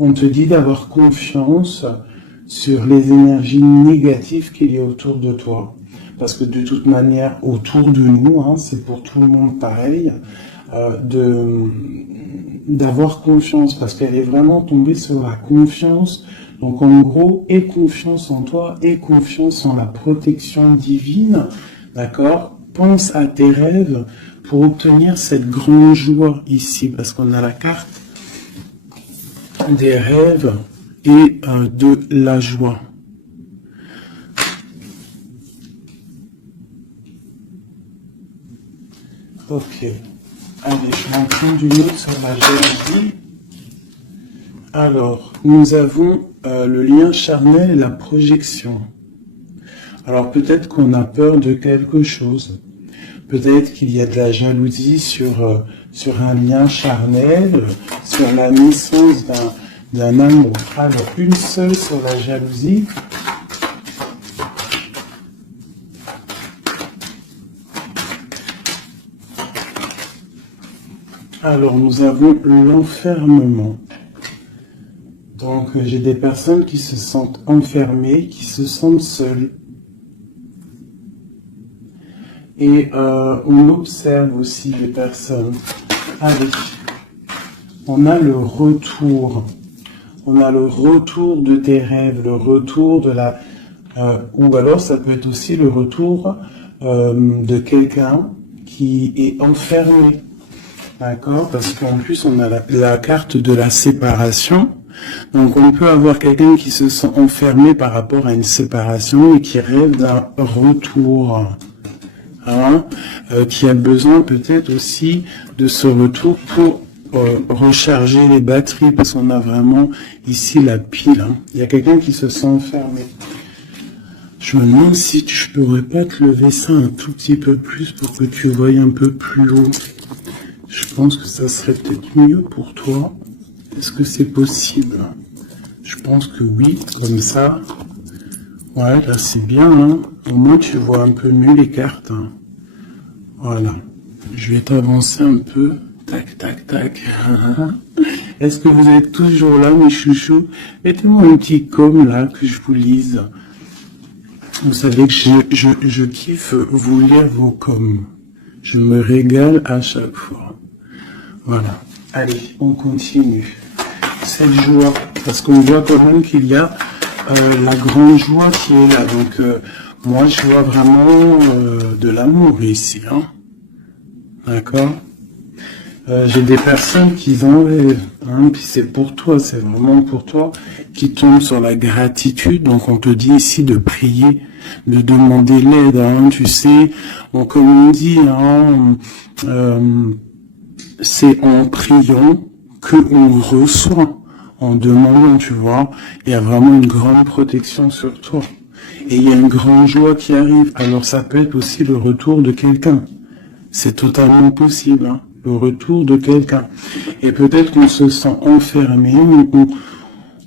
on te dit d'avoir confiance sur les énergies négatives qu'il y a autour de toi. Parce que de toute manière, autour de nous, hein, c'est pour tout le monde pareil, d'avoir confiance, parce qu'elle est vraiment tombée sur la confiance. Donc en gros, aie confiance en toi, aie confiance en la protection divine, d'accord? Pense à tes rêves pour obtenir cette grande joie ici, parce qu'on a la carte des rêves et de la joie. Ok. Allez, je vais en prendre une autre sur la jalousie. Alors, nous avons le lien charnel et la projection. Alors, peut-être qu'on a peur de quelque chose. Peut-être qu'il y a de la jalousie sur un lien charnel, sur la naissance d'un amour. Alors, une seule sur la jalousie. Alors, nous avons l'enfermement. Donc, j'ai des personnes qui se sentent enfermées, qui se sentent seules. Et on observe aussi des personnes. Allez, on a le retour. On a le retour de tes rêves, le retour de la... ou alors, ça peut être aussi le retour de quelqu'un qui est enfermé. D'accord? Parce qu'en plus, on a la carte de la séparation. Donc, on peut avoir quelqu'un qui se sent enfermé par rapport à une séparation et qui rêve d'un retour. Hein? Qui a besoin peut-être aussi de ce retour pour recharger les batteries, parce qu'on a vraiment ici la pile. Hein? Il y a quelqu'un qui se sent enfermé. Je me demande si je pourrais pas te lever ça un tout petit peu plus pour que tu voyes un peu plus haut. Je pense que ça serait peut-être mieux pour toi. Est-ce que c'est possible? Je pense que oui, comme ça. Ouais, là c'est bien, hein. Au moins tu vois un peu mieux les cartes. Hein. Voilà. Je vais t'avancer un peu. Tac, tac, tac. Est-ce que vous êtes toujours là, mes chouchous? Mettez-moi un petit com là, que je vous lise. Vous savez que je kiffe vous lire vos coms. Je me régale à chaque fois. Voilà. Allez, on continue. Cette joie, parce qu'on voit quand même qu'il y a la grande joie qui est là. Donc, moi, je vois vraiment de l'amour ici. Hein. D'accord? J'ai des personnes qui en rêvent. Hein, puis c'est pour toi, c'est vraiment pour toi, qui tombent sur la gratitude. Donc, on te dit ici de prier, de demander l'aide. Hein, tu sais, comme on dit, hein, c'est en priant que on reçoit, en demandant, tu vois. Il y a vraiment une grande protection sur toi. Et il y a une grande joie qui arrive. Alors ça peut être aussi le retour de quelqu'un. C'est totalement possible, hein, le retour de quelqu'un. Et peut-être qu'on se sent enfermé,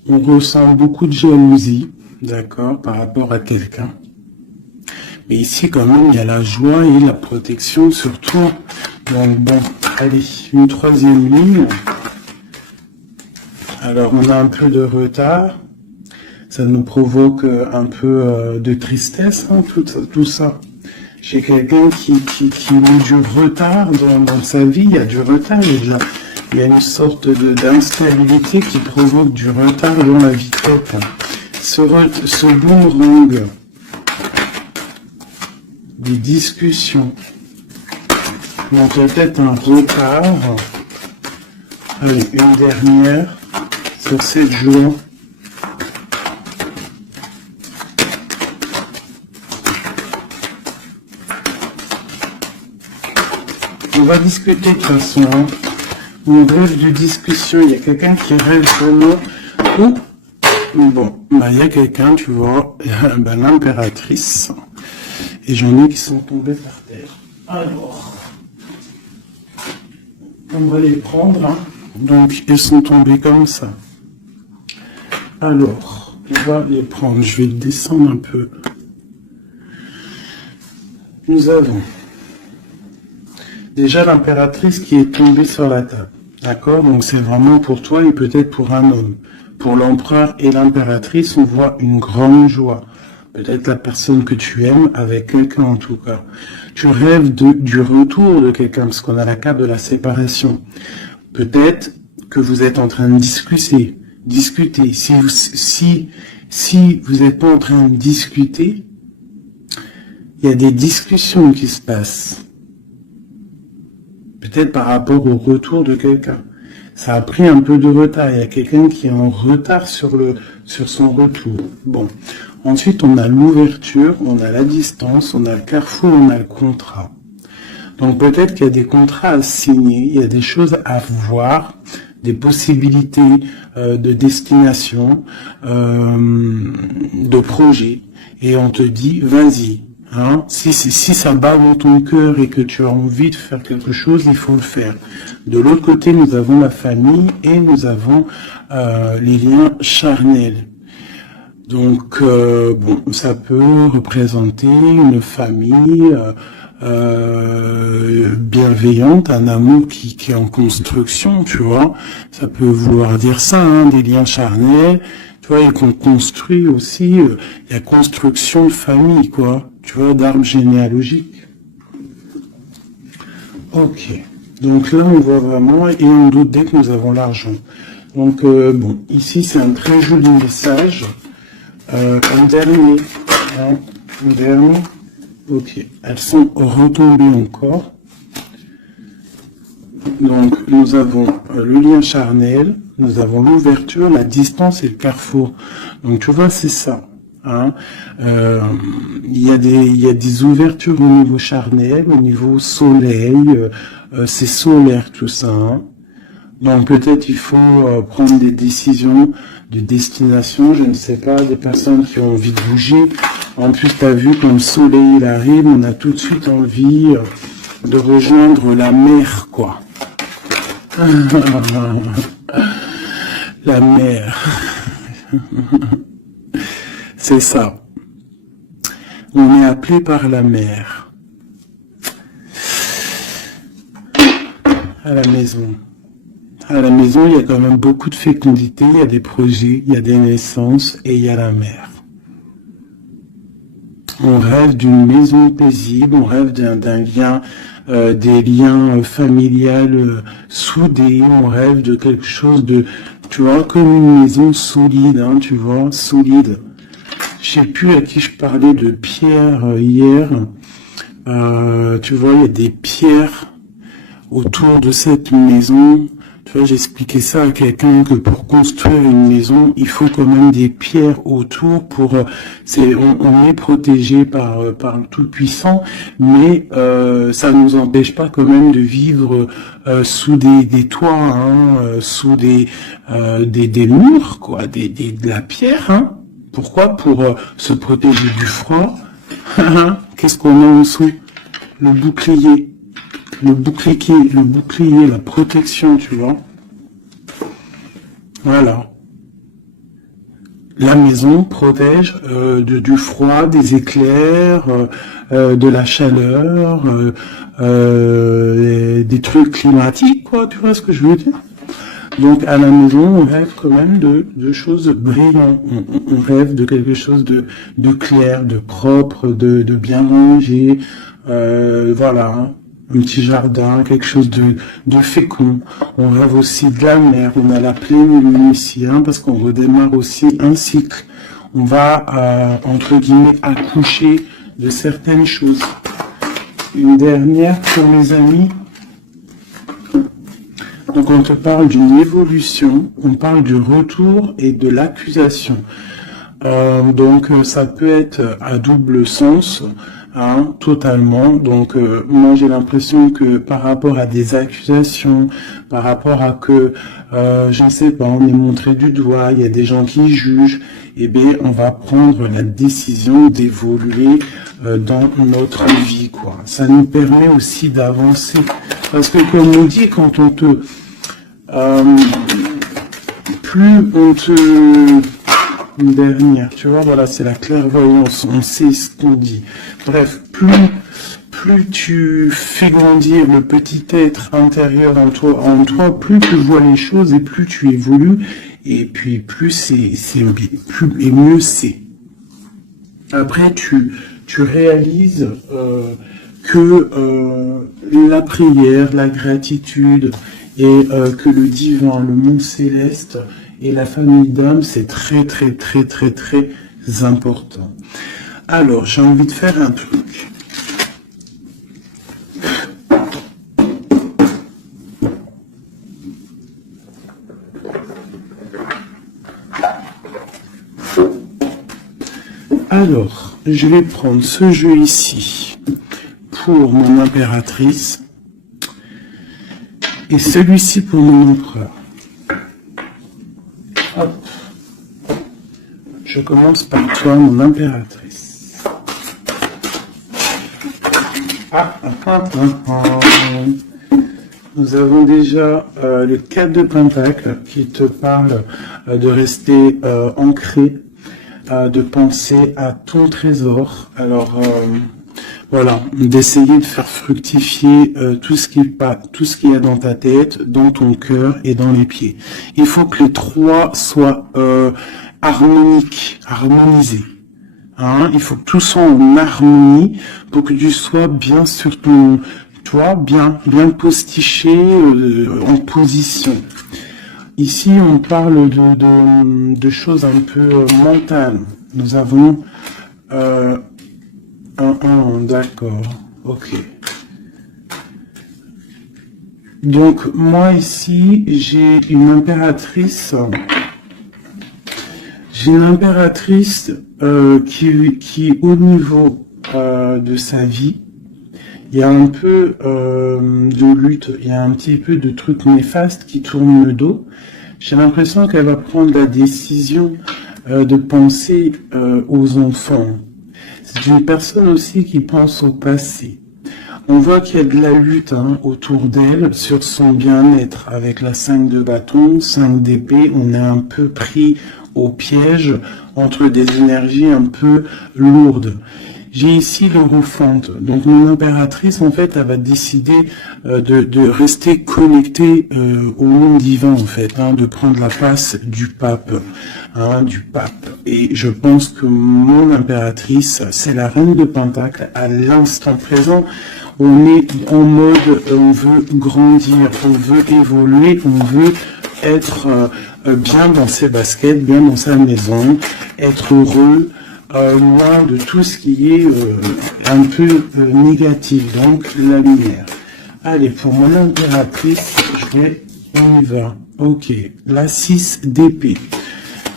on ressent beaucoup de jalousie, d'accord, par rapport à quelqu'un. Mais ici, quand même, il y a la joie et la protection sur toi. Donc bon, allez, une troisième ligne. Alors, on a un peu de retard. Ça nous provoque un peu de tristesse, hein, tout ça. J'ai quelqu'un qui a du retard dans sa vie. Il y a du retard déjà. Il y a une sorte d'instabilité qui provoque du retard dans la vie. Ce boomerang des discussions. Donc il y a peut-être un retard. Allez, une dernière sur cette joie. On va discuter de toute façon. Hein. On rêve de discussion. Il y a quelqu'un qui rêve vraiment. Bon, bah, il y a quelqu'un, tu vois, bah, l'impératrice. Et j'en ai qui sont tombés par terre. Alors, on va les prendre. Hein. Donc, ils sont tombés comme ça. Alors, on va les prendre. Je vais descendre un peu. Nous avons déjà l'impératrice qui est tombée sur la table. D'accord? Donc, c'est vraiment pour toi et peut-être pour un homme. Pour l'empereur et l'impératrice, on voit une grande joie. Peut-être la personne que tu aimes avec quelqu'un en tout cas. Tu rêves du retour de quelqu'un parce qu'on a la carte de la séparation. Peut-être que vous êtes en train de discuter. Si vous n'êtes pas en train de discuter, il y a des discussions qui se passent. Peut-être par rapport au retour de quelqu'un. Ça a pris un peu de retard. Il y a quelqu'un qui est en retard sur son retour. Bon. Ensuite, on a l'ouverture, on a la distance, on a le carrefour, on a le contrat. Donc peut-être qu'il y a des contrats à signer, il y a des choses à voir, des possibilités de destination, de projet. Et on te dit, vas-y. Hein, si ça bat dans ton cœur et que tu as envie de faire quelque chose, il faut le faire. De l'autre côté, nous avons la famille et nous avons les liens charnels. Donc, bon, ça peut représenter une famille bienveillante, un amour qui est en construction, tu vois. Ça peut vouloir dire ça, hein, des liens charnels. Tu vois, et qu'on construit aussi, il y a construction de famille, quoi. Tu vois, d'arbre généalogique. Ok. Donc là, on voit vraiment, et on doute dès que nous avons l'argent. Donc, bon, ici, c'est un très joli message. Un dernier. Hein, un dernier. Ok. Elles sont retombées encore. Donc, nous avons le lien charnel, nous avons l'ouverture, la distance et le carrefour. Donc, tu vois, c'est ça. Hein. Il y a des ouvertures au niveau charnel, au niveau soleil, c'est solaire tout ça. Hein. Donc, peut-être il faut prendre des décisions de destination, je ne sais pas, des personnes qui ont envie de bouger. En plus, tu as vu, quand le soleil il arrive, on a tout de suite envie de rejoindre la mer, quoi. La mer. C'est ça. On est appelé par la mer. À la maison. À la maison, il y a quand même beaucoup de fécondité, il y a des projets, il y a des naissances et il y a la mer. On rêve d'une maison paisible, on rêve d'un lien, des liens familiales soudés, on rêve de quelque chose de, tu vois, comme une maison solide, hein, tu vois, solide. Je sais plus à qui je parlais de pierre hier. Tu vois, il y a des pierres autour de cette maison. Tu vois, j'expliquais ça à quelqu'un que pour construire une maison, il faut quand même des pierres autour pour. On est protégé par le Tout-Puissant, mais ça ne nous empêche pas quand même de vivre sous des toits, hein, sous des murs, quoi, de la pierre. Hein. Pourquoi? Pour se protéger du froid. Qu'est-ce qu'on a en dessous? Le bouclier. Le bouclier, la protection, tu vois. Voilà. La maison protège du froid, des éclairs, de la chaleur, des trucs climatiques, quoi. Tu vois ce que je veux dire? Donc à la maison, on rêve quand même de choses brillantes. On rêve de quelque chose de clair, de propre, de bien rangé. Voilà. Hein. Un petit jardin, quelque chose de fécond. On rêve aussi de la mer. On a la pleine lune ici, hein, parce qu'on redémarre aussi un cycle. On va, entre guillemets, accoucher de certaines choses. Une dernière pour mes amis. Donc on te parle d'une évolution, on parle du retour et de l'accusation. Donc ça peut être à double sens, hein, totalement. Donc moi j'ai l'impression que par rapport à des accusations, par rapport à que, je ne sais pas, on est montré du doigt, il y a des gens qui jugent, eh bien on va prendre la décision d'évoluer dans notre vie, quoi. Ça nous permet aussi d'avancer. Parce que comme on dit, quand on te... plus on te... Une dernière, tu vois, voilà, c'est la clairvoyance, on sait ce qu'on dit. Bref, plus plus tu fais grandir le petit être intérieur en toi, plus tu vois les choses et plus tu évolues, et puis plus plus et mieux c'est. Après, tu réalises que la prière, la gratitude et que le divin, le monde céleste et la famille d'âme, c'est très très très très très important. Alors, j'ai envie de faire un truc. Alors, je vais prendre ce jeu ici pour mon impératrice et celui-ci pour mon empereur. Hop. Je commence par toi, mon impératrice. Nous avons déjà le 4 de Pentacle qui te parle de rester ancré, de penser à ton trésor. Alors voilà, d'essayer de faire fructifier tout ce qu'il y a dans ta tête, dans ton cœur et dans les pieds. Il faut que les trois soient harmonisés. Hein, il faut que tout soit en harmonie pour que tu sois bien sur ton, toi, bien postiché en position. Ici, on parle de choses un peu mentales. Nous avons d'accord, ok. Donc, moi ici, j'ai une impératrice. J'ai une impératrice qui au niveau de sa vie, il y a un peu de lutte, il y a un petit peu de trucs néfastes qui tournent le dos. J'ai l'impression qu'elle va prendre la décision de penser aux enfants. C'est une personne aussi qui pense au passé. On voit qu'il y a de la lutte autour d'elle sur son bien-être. Avec la 5 de bâton, 5 d'épée, on est un peu pris au piège entre des énergies un peu lourdes. J'ai ici l'Hierophante. Donc mon impératrice, en fait, elle va décider de rester connectée au monde divin, en fait, de prendre la place du pape, Et je pense que mon impératrice, c'est la reine de Pentacle à l'instant présent. On est en mode, on veut grandir, on veut évoluer, on veut être bien dans ses baskets, bien dans sa maison, être heureux, loin de tout ce qui est un peu négatif, donc la lumière. Allez, pour mon impératrice, on y va. Ok, la 6 d'épée,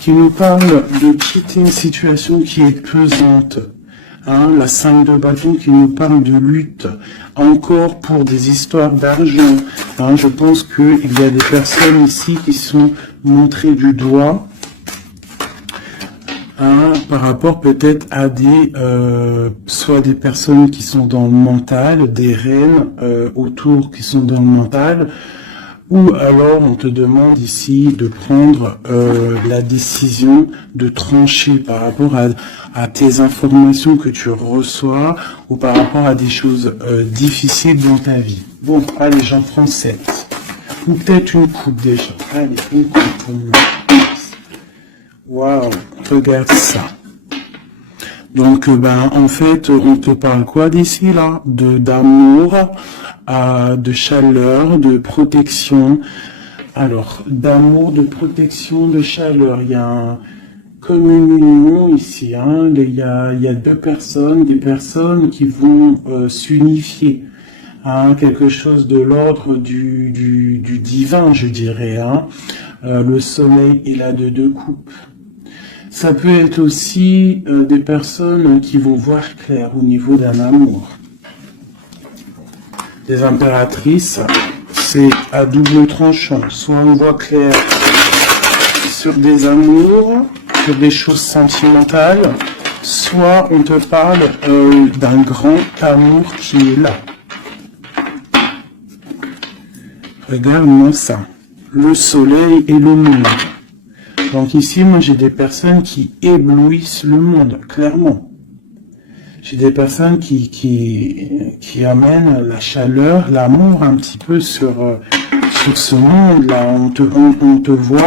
qui nous parle de quitter une situation qui est pesante. La 5 de bâton qui nous parle de lutte, encore pour des histoires d'argent. Je pense qu'il y a des personnes ici qui sont montrées du doigt, par rapport peut-être à des, soit des personnes qui sont dans le mental, des reines autour qui sont dans le mental, ou alors on te demande ici de prendre la décision de trancher par rapport à tes informations que tu reçois ou par rapport à des choses difficiles dans ta vie. Bon, allez, j'en prends 7. Ou peut-être une coupe déjà. Allez, une coupe pour moi. Waouh, regarde ça. Donc, en fait, on te parle quoi d'ici, là? D'amour, de chaleur, de protection. Alors, d'amour, de protection, de chaleur. Il y a comme une union ici. Il y a deux personnes, des personnes qui vont s'unifier. Quelque chose de l'ordre du divin, je dirais. Le soleil est là de 2 coupes. Ça peut être aussi des personnes qui vont voir clair au niveau d'un amour. Les impératrices, c'est à double tranchant. Soit on voit clair sur des amours, sur des choses sentimentales, soit on te parle d'un grand amour qui est là. Regarde-moi ça. Le soleil et le monde. Donc ici, moi j'ai des personnes qui éblouissent le monde, clairement. J'ai des personnes qui amènent la chaleur, l'amour un petit peu sur ce monde-là. On te voit,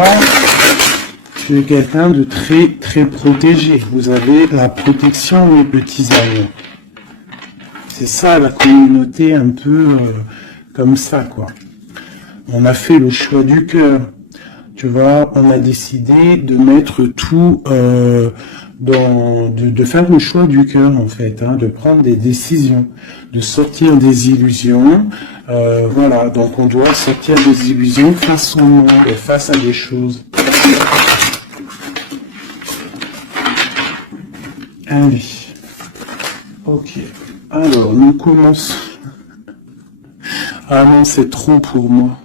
tu es quelqu'un de très, très protégé. Vous avez la protection, mes petits amis. C'est ça, la communauté un peu comme ça, quoi. On a fait le choix du cœur. Tu vois, on a décidé de mettre tout de faire le choix du cœur, en fait, hein, de prendre des décisions, de sortir des illusions. Voilà, donc on doit sortir des illusions face au monde et face à des choses. Allez. Ok. Alors, nous commençons. Ah non, c'est trop pour moi.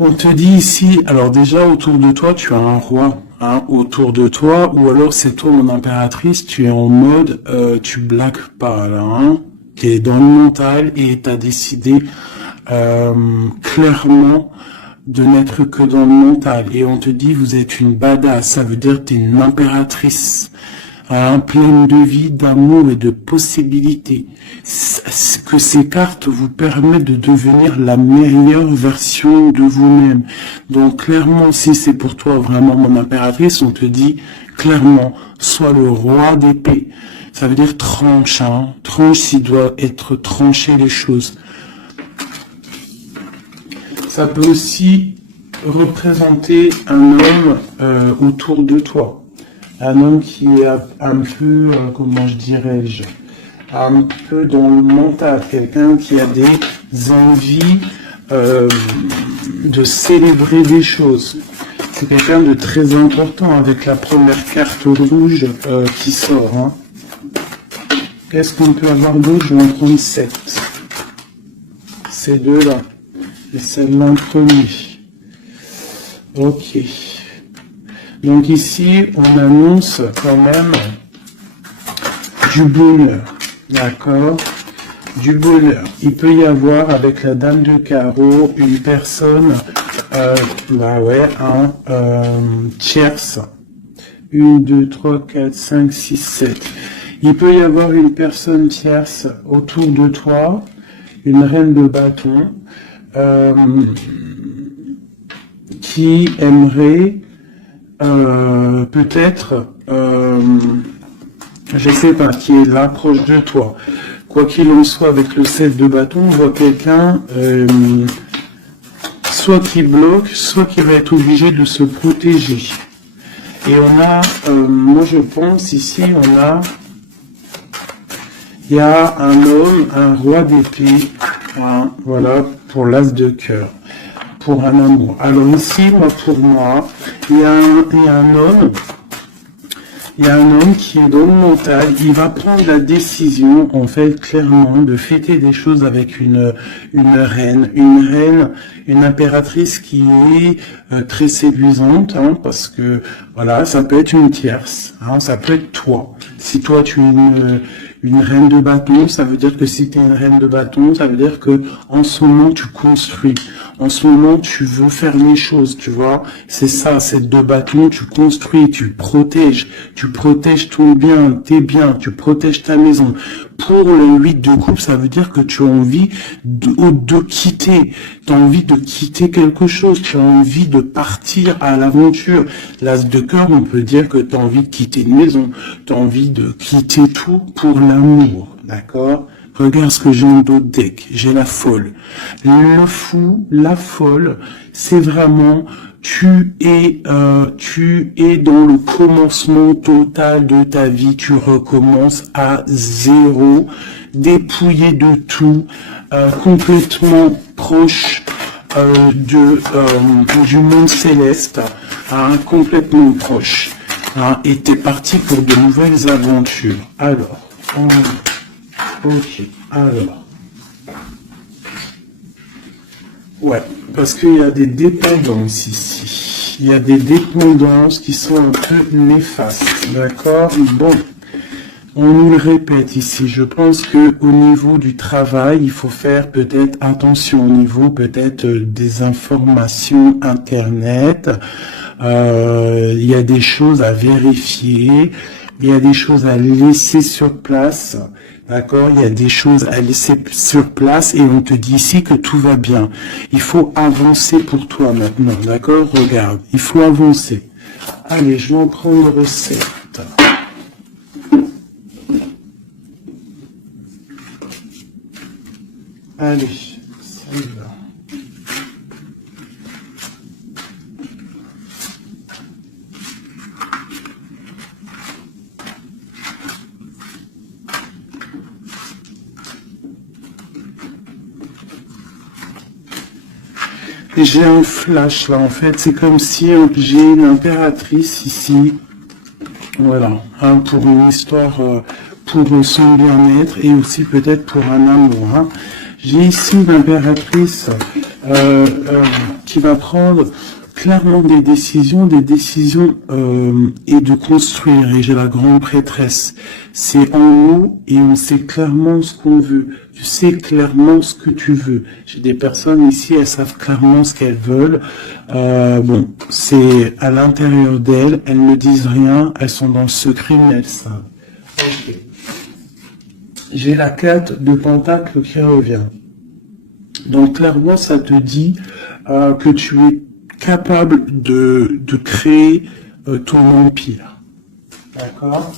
On te dit ici, alors déjà autour de toi, tu as un roi, hein, autour de toi, ou alors c'est toi mon impératrice, tu es en mode, tu blagues pas là, hein, tu es dans le mental et tu as décidé clairement de n'être que dans le mental. Et on te dit, vous êtes une badass, ça veut dire que tu es une impératrice. Pleine de vie, d'amour et de possibilités. Que ces cartes vous permettent de devenir la meilleure version de vous-même. Donc clairement, si c'est pour toi vraiment mon impératrice, on te dit clairement, sois le roi d'épée. Ça veut dire tranche, hein. Tranche s'il doit être tranché les choses. Ça peut aussi représenter un homme autour de toi. Un homme qui est un peu, comment je dirais-je, un peu dans le mental, quelqu'un qui a des envies de célébrer des choses. C'est quelqu'un de très important avec la première carte rouge qui sort. Hein. Qu'est-ce qu'on peut avoir d'autre? Je vais en prendre 7. Ces deux-là. Et celle-là en premier. Ok. Donc ici, on annonce quand même du bonheur, d'accord? Du bonheur. Il peut y avoir avec la dame de carreau une personne, tierce. 1, 2, 3, 4, 5, 6, 7. Il peut y avoir une personne tierce autour de toi, une reine de bâton, qui aimerait peut-être, je sais pas, qui est là proche de toi. Quoi qu'il en soit, avec le 7 de bâton, on voit quelqu'un soit qui bloque, soit qui va être obligé de se protéger. Et on a, moi je pense ici, il y a un homme, un roi d'épée, hein, voilà, pour l'as de cœur. Pour un amour. Alors ici, pour moi, il y a un homme qui est dans le mental, il va prendre la décision, en fait, clairement, de fêter des choses avec une reine, une impératrice qui est très séduisante, hein, parce que, voilà, ça peut être une tierce, hein, ça peut être toi. Si toi, tu es une reine de bâton, ça veut dire que si tu es une reine de bâton, ça veut dire que en ce moment tu construis, en ce moment tu veux faire les choses, tu vois, c'est ça, c'est de bâton, tu construis, tu protèges ton bien, tes biens, tu protèges ta maison. Pour le 8 de coupe, ça veut dire que tu as envie de quitter, tu as envie de quitter quelque chose, tu as envie de partir à l'aventure. L'as de cœur, on peut dire que tu as envie de quitter une maison, tu as envie de quitter tout pour l'amour, d'accord? Regarde ce que j'ai en d'autres decks, j'ai la folle. Le fou, la folle, c'est vraiment... Tu es dans le commencement total de ta vie, tu recommences à zéro, dépouillé de tout, complètement proche du monde céleste, hein, complètement proche, hein, et t'es parti pour de nouvelles aventures. Alors, ok, alors. Ouais, parce qu'il y a des dépendances ici. Il y a des dépendances qui sont un peu néfastes, d'accord? Bon, on nous le répète ici. Je pense que au niveau du travail, il faut faire peut-être attention au niveau peut-être des informations internet. Il y a des choses à vérifier. il y a des choses à laisser sur place, d'accord? Il y a des choses à laisser sur place et on te dit ici que tout va bien. Il faut avancer pour toi maintenant, d'accord? Regarde, il faut avancer. Allez, je vais en prendre recette. Allez, ça y va. J'ai un flash là, en fait, c'est comme si j'ai une impératrice ici, voilà, hein, pour une histoire, pour son bien-être et aussi peut-être pour un amour. Hein. J'ai ici une impératrice qui va prendre clairement des décisions et de construire. Et j'ai la grande prêtresse. C'est en haut et on sait clairement ce qu'on veut. Tu sais clairement ce que tu veux. J'ai des personnes ici, elles savent clairement ce qu'elles veulent. Bon, c'est à l'intérieur d'elles. Elles ne disent rien. Elles sont dans le secret, mais elles savent. Ok. J'ai la 4 de Pentacle qui revient. Donc clairement, ça te dit que tu es capable de créer ton empire. D'accord?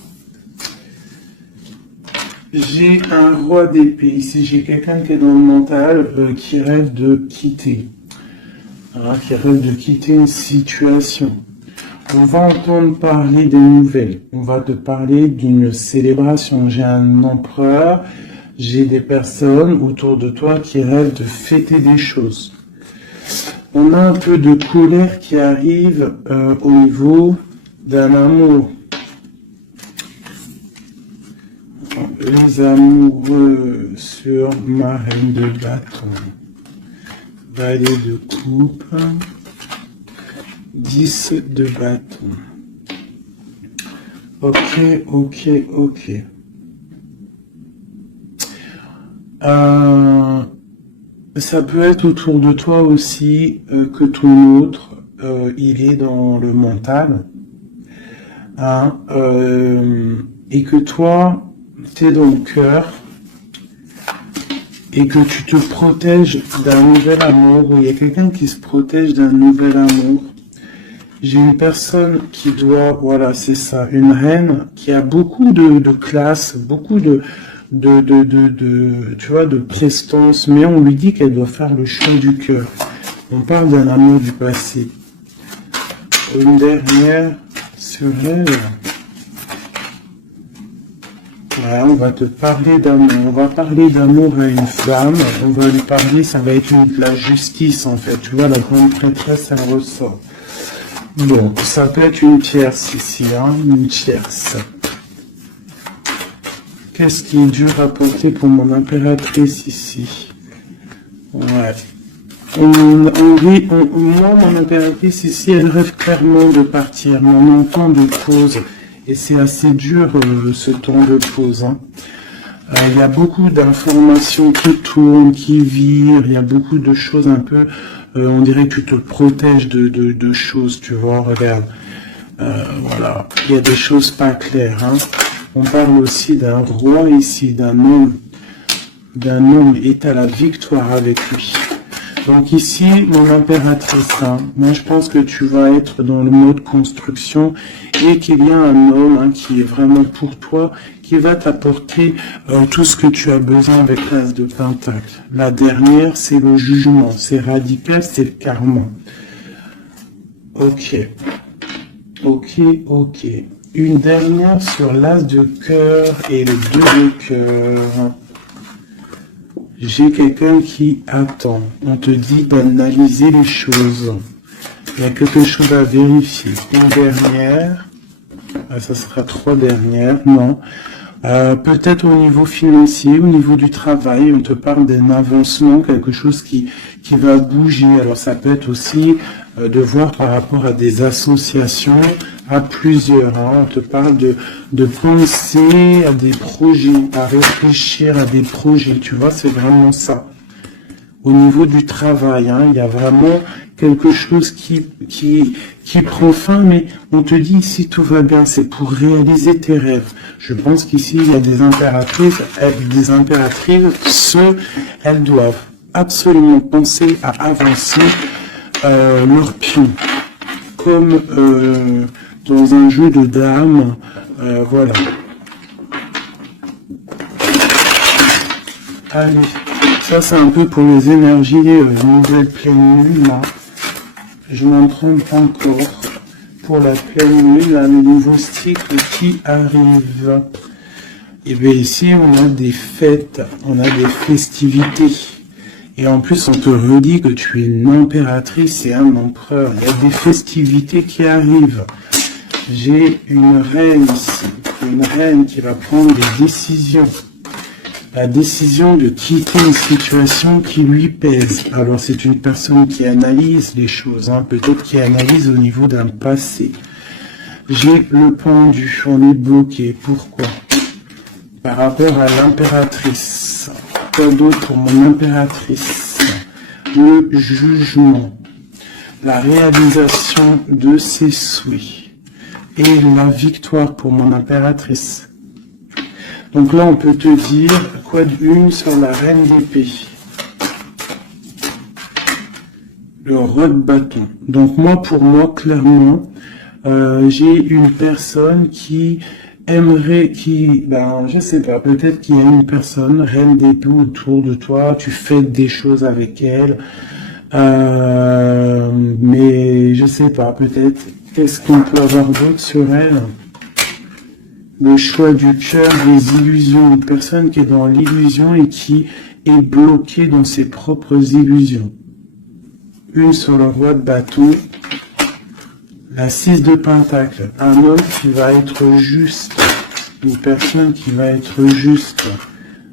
J'ai un roi d'épée. Ici, j'ai quelqu'un qui est dans le mental, qui rêve de quitter. Hein, qui rêve de quitter une situation. On va entendre parler des nouvelles. On va te parler d'une célébration. J'ai un empereur. J'ai des personnes autour de toi qui rêvent de fêter des choses. On a un peu de colère qui arrive au niveau d'un amour. Les amoureux sur ma reine de bâton. Valet de coupe. 10 de bâton. Ok. Ça peut être autour de toi aussi que ton autre, il est dans le mental. Hein, et que toi, tu es dans le cœur. Et que tu te protèges d'un nouvel amour. Ou il y a quelqu'un qui se protège d'un nouvel amour. J'ai une personne qui doit, voilà, c'est ça, une reine qui a beaucoup de classe, beaucoup tu vois, de prestance, mais on lui dit qu'elle doit faire le choix du cœur. On parle d'un amour du passé. Une dernière sur elle. Ouais, on va te parler d'amour. On va parler d'amour à une femme. On va lui parler, ça va être la justice en fait. Tu vois, la grande prêtresse, elle ressort. Bon, ça peut être une tierce ici, hein, une tierce. Qu'est-ce qui est dur à porter pour mon impératrice ici? Ouais. Moi, mon impératrice ici, elle rêve clairement de partir. Mon temps de pause. Et c'est assez dur, ce temps de pause. Hein. Il y a beaucoup d'informations qui tournent, qui virent. Il y a beaucoup de choses un peu... on dirait que tu te protèges de choses, tu vois, regarde. Voilà, il y a des choses pas claires. Hein. On parle aussi d'un roi ici, d'un homme est à la victoire avec lui. Donc ici, mon impératrice, hein, moi je pense que tu vas être dans le mode construction et qu'il y a un homme hein, qui est vraiment pour toi, qui va t'apporter tout ce que tu as besoin avec l'as de pentacle. La dernière, c'est le jugement, c'est radical, c'est le karma. Ok. Une dernière sur l'as de cœur et le 2 de cœur. J'ai quelqu'un qui attend. On te dit d'analyser les choses. Il y a quelque chose à vérifier. Une dernière. Ça sera 3 dernières. Non. Peut-être au niveau financier, au niveau du travail, on te parle d'un avancement, quelque chose qui va bouger. Alors ça peut être aussi de voir par rapport à des associations, à plusieurs. Hein. On te parle de penser à des projets, à réfléchir à des projets. Tu vois, c'est vraiment ça. Au niveau du travail, hein, il y a vraiment quelque chose qui prend fin, mais on te dit ici tout va bien, c'est pour réaliser tes rêves. Je pense qu'ici il y a des impératrices, elles doivent absolument penser à avancer leur pion, comme dans un jeu de dames, voilà. Allez, ça c'est un peu pour les énergies nouvelle pleine lune, là. Je m'en prends encore pour la pleine lune, là, le nouveau cycle qui arrive. Et bien ici, on a des fêtes, on a des festivités. Et en plus, on te redit que tu es une impératrice et un empereur. Il y a des festivités qui arrivent. J'ai une reine ici, une reine qui va prendre des décisions. La décision de quitter une situation qui lui pèse. Alors c'est une personne qui analyse les choses, hein, peut-être qui analyse au niveau d'un passé. J'ai le pendu, on est bloqué. Pourquoi? Par rapport à l'impératrice. Quoi d'autre pour mon impératrice? Le jugement. La réalisation de ses souhaits. Et la victoire pour mon impératrice. Donc là, on peut te dire quoi de une sur la reine d'épée. Le roi de bâton. Donc moi, pour moi, clairement, j'ai une personne qui aimerait, je sais pas, peut-être qu'il y a une personne, reine d'épée autour de toi, tu fais des choses avec elle, mais je sais pas, peut-être, qu'est-ce qu'on peut avoir d'autre sur elle? Le choix du cœur, les illusions, une personne qui est dans l'illusion et qui est bloquée dans ses propres illusions. Une sur le roi de bâton, la 6 de pentacle, un homme qui va être juste, une personne qui va être juste,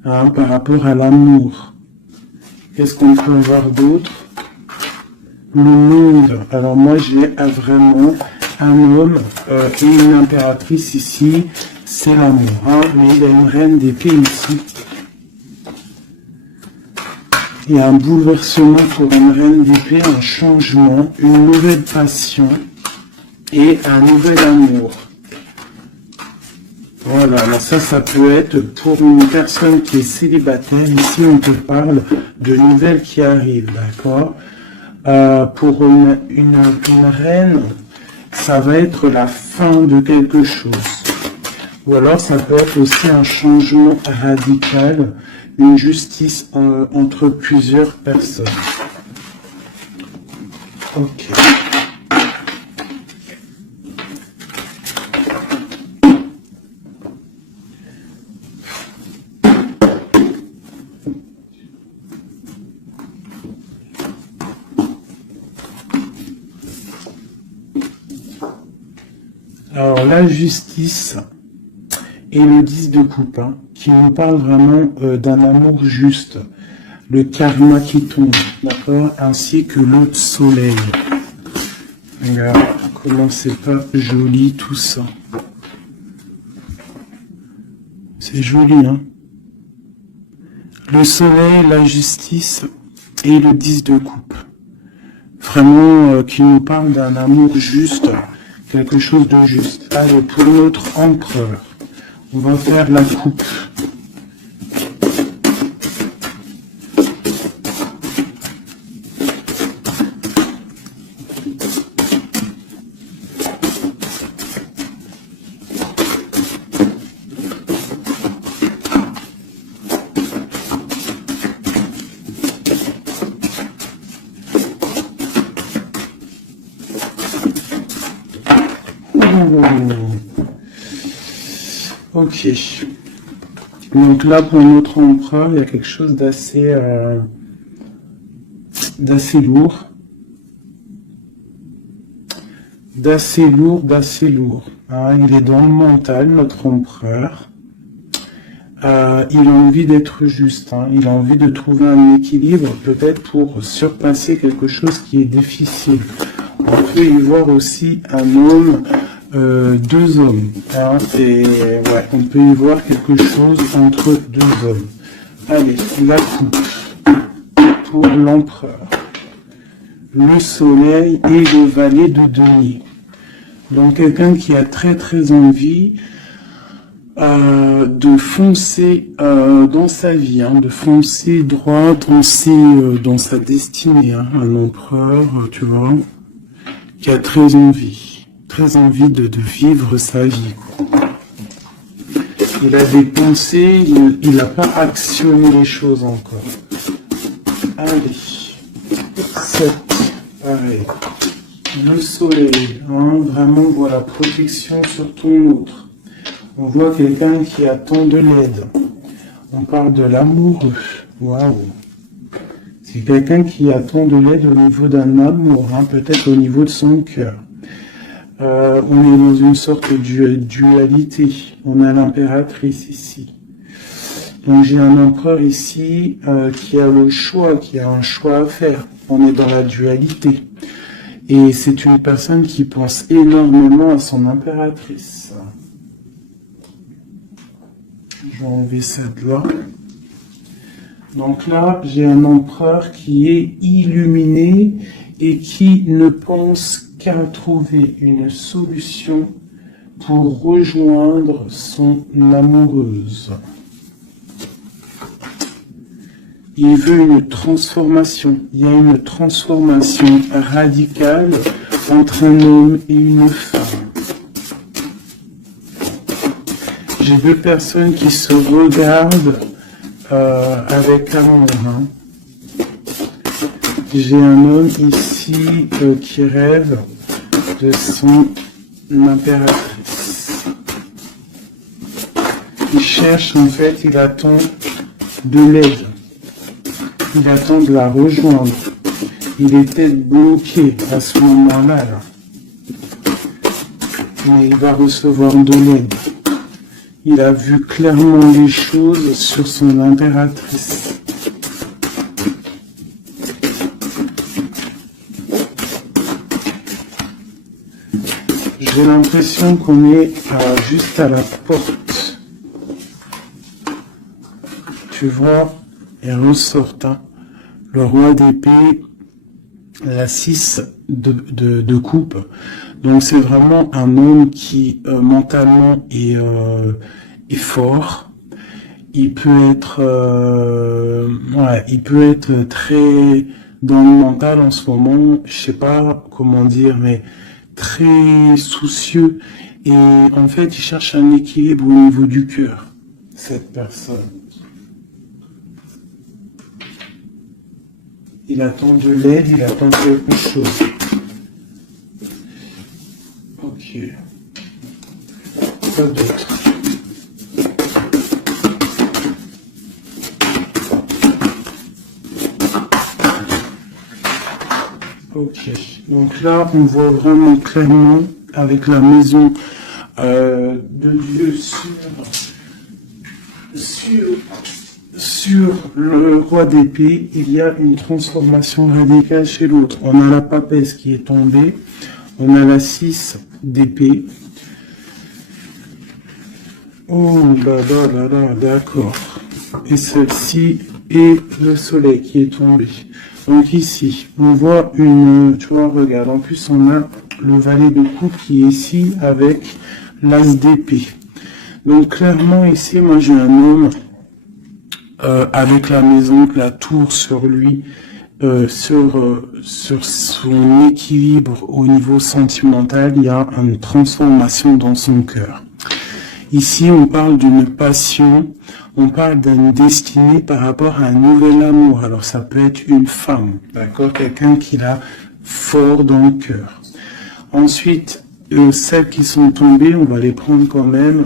hein, par rapport à l'amour. Qu'est-ce qu'on peut avoir d'autre? Le monde. Alors moi j'ai vraiment un homme et une impératrice ici, c'est l'amour, hein, mais il y a une reine d'épée ici. Il y a un bouleversement pour une reine d'épée, un changement, une nouvelle passion et un nouvel amour. Voilà, alors ça peut être pour une personne qui est célibataire. Ici, on te parle de nouvelles qui arrivent, d'accord? Pour une reine, ça va être la fin de quelque chose. Ou alors, ça peut être aussi un changement radical, une justice entre plusieurs personnes. Ok. Alors, la justice et le 10 de coupe, hein, qui nous parle vraiment d'un amour juste, le karma qui tombe, d'accord, ainsi que le soleil. Regarde comment c'est pas joli tout ça. C'est joli, hein. Le soleil, la justice et le 10 de coupe. Vraiment qui nous parle d'un amour juste, quelque chose de juste. Allez, pour notre empereur, on va faire la coupe. Ok. Donc là, pour notre empereur, il y a quelque chose d'assez lourd. D'assez lourd. Hein, il est dans le mental, notre empereur. Il a envie d'être juste. Hein, il a envie de trouver un équilibre, peut-être pour surpasser quelque chose qui est difficile. On peut y voir aussi un homme, deux hommes. Hein, et ouais, on peut y voir quelque chose entre deux hommes. Allez, la coupe pour l'empereur. le soleil et le valet de denier. Donc quelqu'un qui a très envie de foncer dans sa vie, hein, de foncer droit dans sa destinée, hein, un empereur, tu vois, qui a très envie de vivre sa vie, quoi. Il a des pensées, il n'a pas actionné les choses encore. Allez, 7, pareil. Le soleil, hein, vraiment, voilà, protection sur ton autre. On voit quelqu'un qui attend de l'aide. On parle de l'amoureux. Waouh. C'est quelqu'un qui attend de l'aide au niveau d'un amour, hein, peut-être au niveau de son cœur. On est dans une sorte de dualité. On a l'impératrice ici. Donc j'ai un empereur ici qui a le choix, qui a un choix à faire. On est dans la dualité. Et c'est une personne qui pense énormément à son impératrice. Je vais enlever cette là. Donc là, j'ai un empereur qui est illuminé et qui ne pense qu'à trouver une solution pour rejoindre son amoureuse. Il veut une transformation. Il y a une transformation radicale entre un homme et une femme. J'ai deux personnes qui se regardent avec amour. Hein. J'ai un homme ici qui rêve de son impératrice. Il cherche, en fait, il attend de l'aide. Il attend de la rejoindre. Il était bloqué à ce moment-là. Là. Mais il va recevoir de l'aide. Il a vu clairement les choses sur son impératrice. J'ai l'impression qu'on est juste à la porte. Tu vois, elle ressort, hein, le roi d'épée, la 6 de coupe. Donc c'est vraiment un homme qui mentalement est fort. Il peut être très dans le mental en ce moment, je sais pas comment dire, mais très soucieux. Et en fait, il cherche un équilibre au niveau du cœur, cette personne. Il attend de l'aide, il attend quelque chose. Ok. Pas d'autre. Ok. Donc là, on voit vraiment clairement avec la maison de Dieu sur le roi d'épée, il y a une transformation radicale chez l'autre. On a la papesse qui est tombée, on a la 6 d'épée. Oh là, d'accord. Et celle-ci est le soleil qui est tombé. Donc ici, on voit tu vois, regarde, en plus on a le valet de coupe qui est ici avec l'as d'épée. Donc clairement ici, moi j'ai un homme avec la maison, la tour sur lui, sur son équilibre au niveau sentimental, il y a une transformation dans son cœur. Ici, on parle d'une passion, on parle d'une destinée par rapport à un nouvel amour. Alors, ça peut être une femme, d'accord, quelqu'un qui l'a fort dans le cœur. Ensuite, celles qui sont tombées, on va les prendre quand même.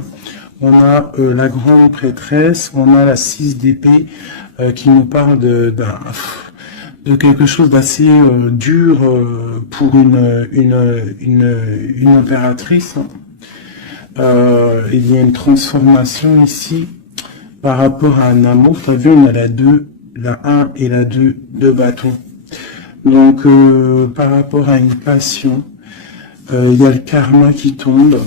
On a la grande prêtresse, on a la 6 d'épée qui nous parle de quelque chose d'assez dur pour une impératrice. Il y a une transformation ici par rapport à un amour. Tu as vu, on a la 2, la 1 et la 2 de bâton. Donc par rapport à une passion, il y a le karma qui tombe.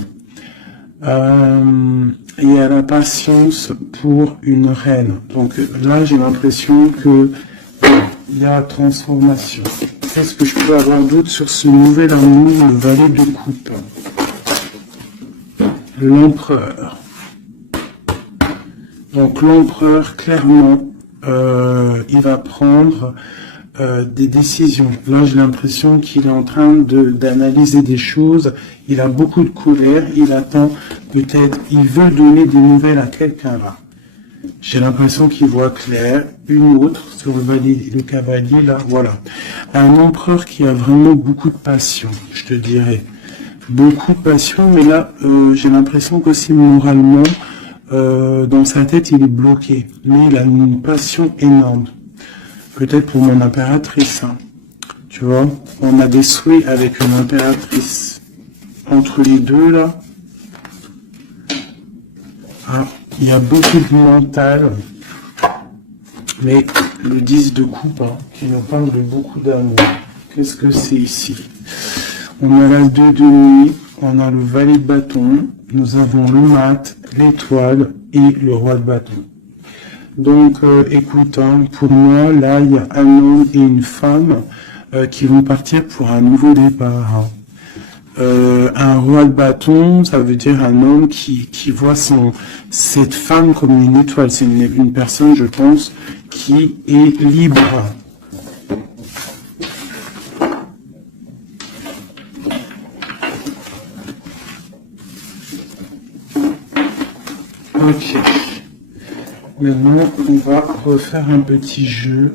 Il y a la patience pour une reine. Donc là, j'ai l'impression que il y a transformation. Est-ce que je peux avoir d'autres sur ce nouvel amour, le valet de coupe? L'empereur. Donc l'empereur, clairement, il va prendre des décisions. Là, j'ai l'impression qu'il est en train d'analyser des choses. Il a beaucoup de colère. Il attend peut-être, il veut donner des nouvelles à quelqu'un là. J'ai l'impression qu'il voit clair. Une autre sur le cavalier là, voilà. Un empereur qui a vraiment beaucoup de passion, je te dirais. Beaucoup de passion, mais là, j'ai l'impression qu'aussi moralement, dans sa tête, il est bloqué. Mais il a une passion énorme. Peut-être pour mon impératrice, hein. Tu vois, on a des souhaits avec une impératrice. Entre les deux, là, ah, il y a beaucoup de mental. Mais le 10 de coupe, hein, qui nous parle de beaucoup d'amour. Qu'est-ce que c'est ici? On a l'as de denier, on a le valet de bâton, nous avons le mat, l'étoile et le roi de bâton. Donc, écoute, hein, pour moi, là, il y a un homme et une femme qui vont partir pour un nouveau départ. Hein. Un roi de bâton, ça veut dire un homme qui voit cette femme comme une étoile. C'est une personne, je pense, qui est libre. Ok. Maintenant, on va refaire un petit jeu.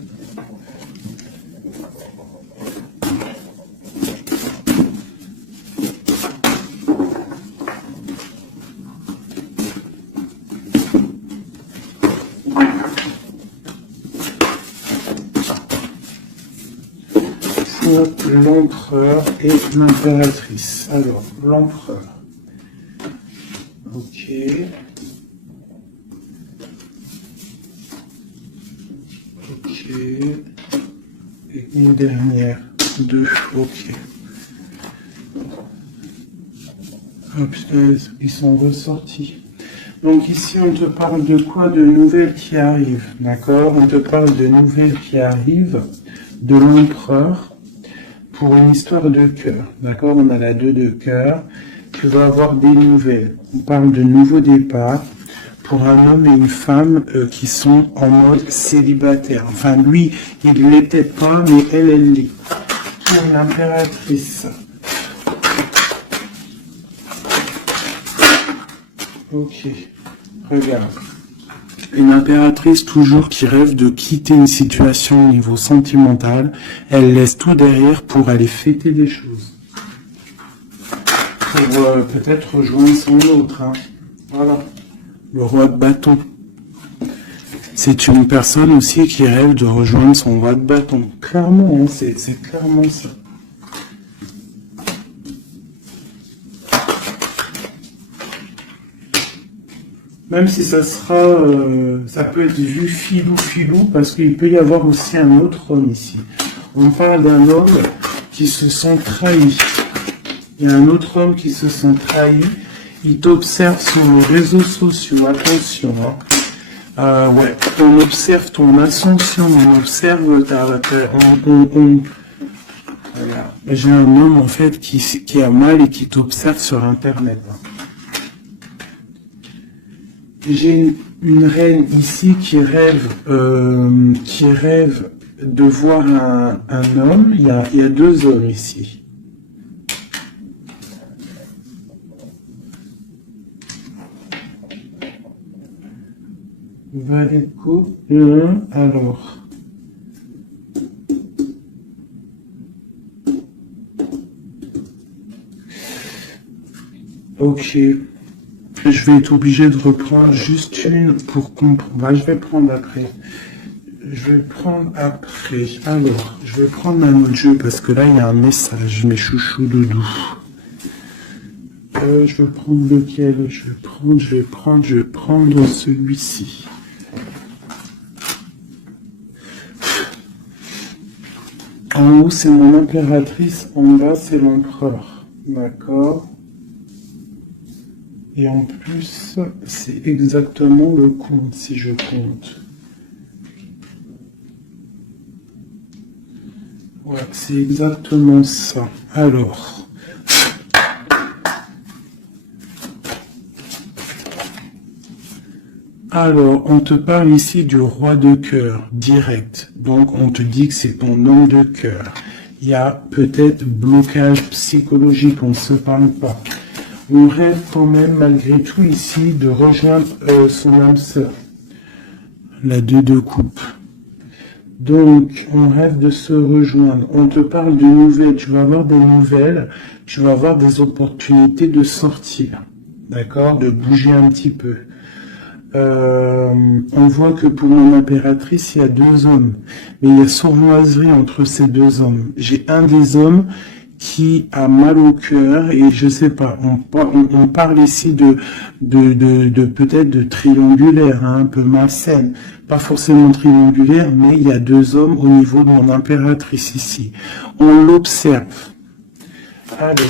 L'empereur et l'impératrice. Alors, l'empereur. Ok. Ok. Et une dernière. Deux. Ok. Oh putain, ils sont ressortis. Donc ici, on te parle de quoi? De nouvelles qui arrivent. D'accord? On te parle de nouvelles qui arrivent. De l'empereur. Pour une histoire de cœur, d'accord? On a la 2 de cœur. Tu vas avoir des nouvelles. On parle de nouveaux départs pour un homme et une femme qui sont en mode célibataire. Enfin, lui, il ne l'était pas, mais elle l'est. L'impératrice. Ok, regarde. Une impératrice toujours qui rêve de quitter une situation au niveau sentimental, elle laisse tout derrière pour aller fêter des choses. Pour peut-être rejoindre son autre. Hein. Voilà. Le roi de bâton. C'est une personne aussi qui rêve de rejoindre son roi de bâton. Clairement, hein, c'est clairement ça. Même si ça sera, ça peut être vu filou, parce qu'il peut y avoir aussi un autre homme ici. On parle d'un homme qui se sent trahi. Il y a un autre homme qui se sent trahi. Il t'observe sur les réseaux sociaux. Attention, hein. Ouais, on observe ton ascension, on observe voilà. J'ai un homme en fait qui a mal et qui t'observe sur Internet. Hein. J'ai une reine ici qui rêve de voir un homme. Il y a deux hommes ici. Valet de coupe. Alors. Ok. Je vais être obligé de reprendre juste une pour comprendre. Bah, je vais prendre après. Alors, je vais prendre un autre jeu parce que là, il y a un message, mes chouchous doudous. Je vais prendre lequel? Je vais prendre celui-ci. En haut, c'est mon impératrice. En bas, c'est l'empereur. D'accord? Et en plus, c'est exactement le compte, si je compte. Ouais, c'est exactement ça. Alors, on te parle ici du roi de cœur, direct. Donc, on te dit que c'est ton homme de cœur. Il y a peut-être blocage psychologique, on ne se parle pas. On rêve quand même, malgré tout, ici, de rejoindre son âme sœur. La 2 de coupe. Donc, on rêve de se rejoindre. On te parle de nouvelles. Tu vas avoir des nouvelles. Tu vas avoir des opportunités de sortir. D'accord? De bouger un petit peu. On voit que pour mon impératrice, il y a 2 hommes. Mais il y a sournoiserie entre ces 2 hommes. J'ai un des hommes qui a mal au cœur et je sais pas, on parle ici de peut-être de triangulaire, hein, un peu malsaine, pas forcément triangulaire, mais il y a 2 hommes au niveau de mon impératrice ici. On l'observe. Allez,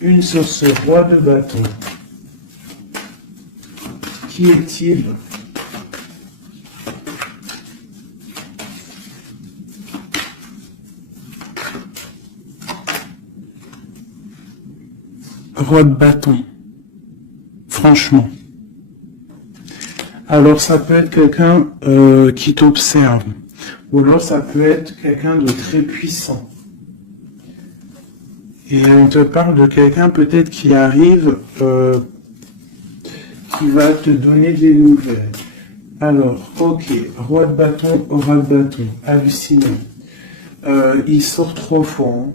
une sur ce roi de bâton. Qui est-il? Roi de bâton. Franchement. Alors ça peut être quelqu'un qui t'observe. Ou alors ça peut être quelqu'un de très puissant. Et on te parle de quelqu'un peut-être qui arrive, qui va te donner des nouvelles. Alors, ok, roi de bâton, hallucinant. Il sort 3 fois. Hein.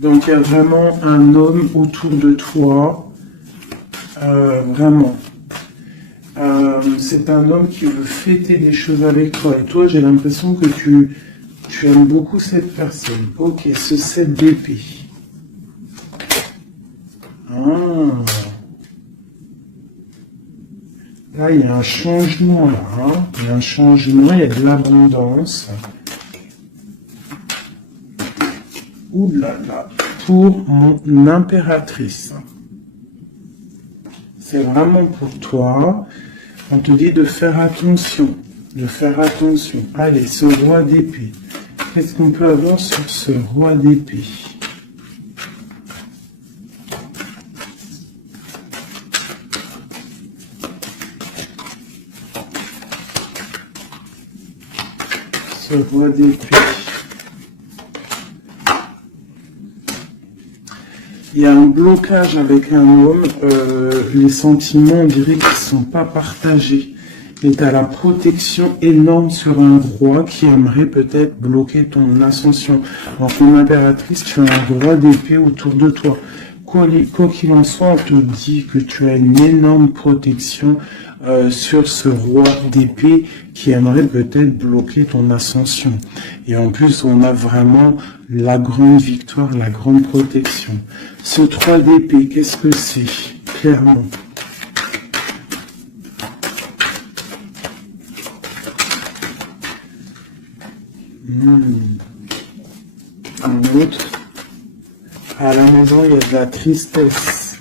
Donc il y a vraiment un homme autour de toi, vraiment. C'est un homme qui veut fêter des choses avec toi. Et toi, j'ai l'impression que tu aimes beaucoup cette personne. Ok, ce 7 d'épée. Ah. Là, il y a un changement, là. Hein. Il y a un changement, il y a de l'abondance. Ouh là là, pour mon impératrice. C'est vraiment pour toi. On te dit de faire attention. De faire attention. Allez, ce roi d'épée. Qu'est-ce qu'on peut avoir sur ce roi d'épée? Ce roi d'épée. Il y a un blocage avec un homme, les sentiments, on dirait qu'ils ne sont pas partagés. Et tu as la protection énorme sur un roi qui aimerait peut-être bloquer ton ascension. En ton impératrice, tu as un roi d'épée autour de toi. Quoi qu'il en soit, on te dit que tu as une énorme protection sur ce roi d'épée qui aimerait peut-être bloquer ton ascension. Et en plus, on a vraiment la grande victoire, la grande protection. Ce 3 d'épée, qu'est-ce que c'est? Clairement. Un autre. À la maison, il y a de la tristesse.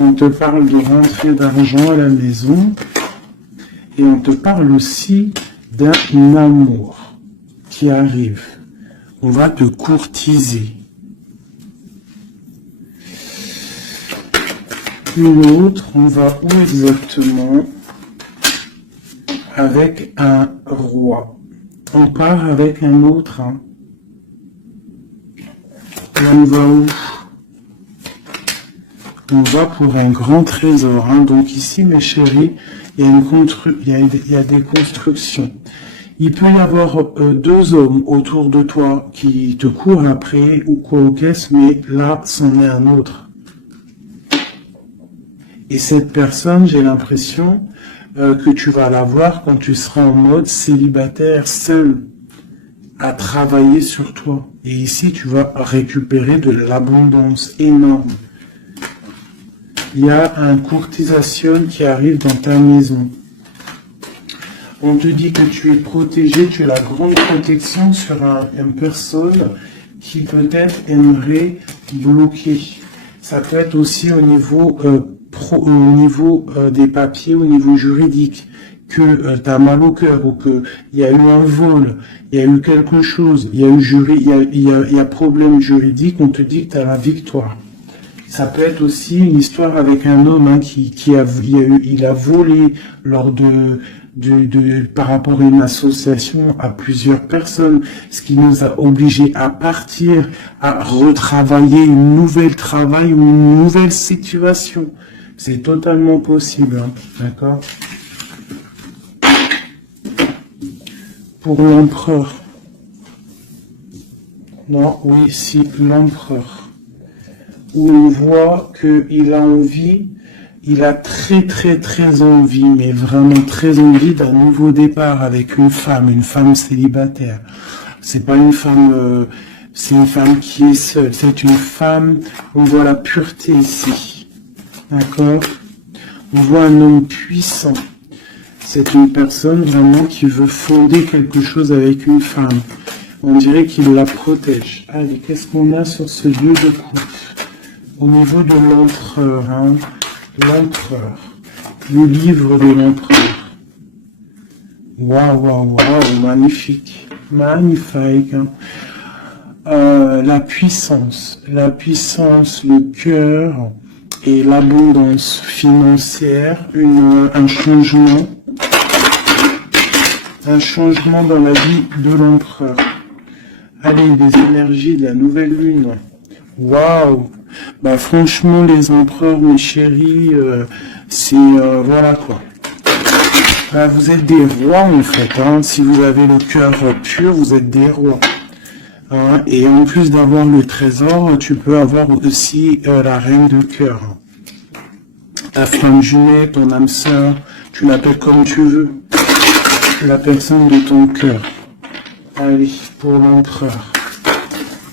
On te parle de rentrée d'argent à la maison. Et on te parle aussi d'un amour qui arrive. On va te courtiser. Une autre, on va où exactement? Avec un roi. On part avec un autre. Hein. Et on va où? On va pour un grand trésor. Hein. Donc ici, mes chéris, il y a des constructions. Il peut y avoir 2 hommes autour de toi qui te courent après ou quoi au caisse, mais là, c'en est un autre. Et cette personne, j'ai l'impression que tu vas la voir quand tu seras en mode célibataire, seul, à travailler sur toi. Et ici, tu vas récupérer de l'abondance énorme. Il y a un courtisation qui arrive dans ta maison. On te dit que tu es protégé, tu as la grande protection sur une personne qui peut-être aimerait bloquer. Ça peut être aussi au niveau des papiers, au niveau juridique. que tu as mal au cœur ou que il y a eu un vol, il y a eu quelque chose, il y a eu il y a problème juridique, on te dit que tu as la victoire. Ça peut être aussi une histoire avec un homme hein, il a volé lors par rapport à une association à plusieurs personnes, ce qui nous a obligés à partir, à retravailler une nouvelle travail ou une nouvelle situation. C'est totalement possible, hein, d'accord? Pour l'empereur. Non, oui, si, l'empereur. Où on voit qu'il a envie, il a très envie, mais vraiment très envie d'un nouveau départ avec une femme célibataire. C'est pas une femme, c'est une femme qui est seule, c'est une femme, on voit la pureté ici. D'accord? On voit un homme puissant. C'est une personne vraiment qui veut fonder quelque chose avec une femme. On dirait qu'il la protège. Allez, qu'est-ce qu'on a sur ce lieu de coupe? Au niveau de l'empereur, hein, l'empereur, le livre de l'empereur. Waouh, magnifique, magnifique. Hein. La puissance, le cœur et l'abondance financière, un changement dans la vie de l'empereur. Allez, les énergies de la nouvelle lune. Waouh! Bah franchement, les empereurs, mes chéris, c'est voilà quoi. Vous êtes des rois en fait. Hein. Si vous avez le cœur pur, vous êtes des rois. Hein. Et en plus d'avoir le trésor, tu peux avoir aussi la reine de cœur. Ta flamme jumelle, ton âme sœur, tu l'appelles comme tu veux. La personne de ton cœur. Allez, pour l'empereur.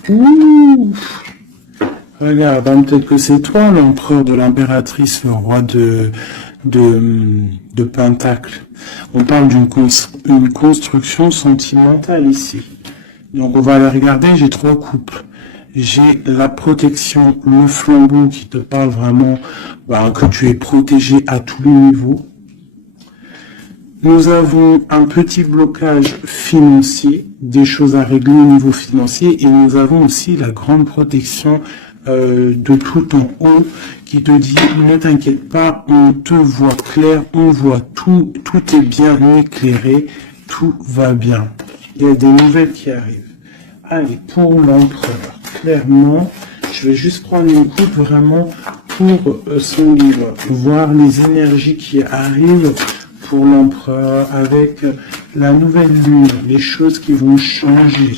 Ouh! Regarde, hein, peut-être que c'est toi l'empereur de l'impératrice, le roi de Pentacle. On parle d'une construction sentimentale ici. Donc on va aller regarder, j'ai 3 coupes. J'ai la protection, le flambeau qui te parle vraiment que tu es protégé à tous les niveaux. Nous avons un petit blocage financier, des choses à régler au niveau financier, et nous avons aussi la grande protection de tout en haut qui te dit ne t'inquiète pas, on te voit clair, on voit tout est bien éclairé, tout va bien. Il y a des nouvelles qui arrivent. Allez, pour l'empereur, clairement, je vais juste prendre une coupe vraiment pour son livre, voir les énergies qui arrivent pour l'empereur avec la nouvelle lune, les choses qui vont changer.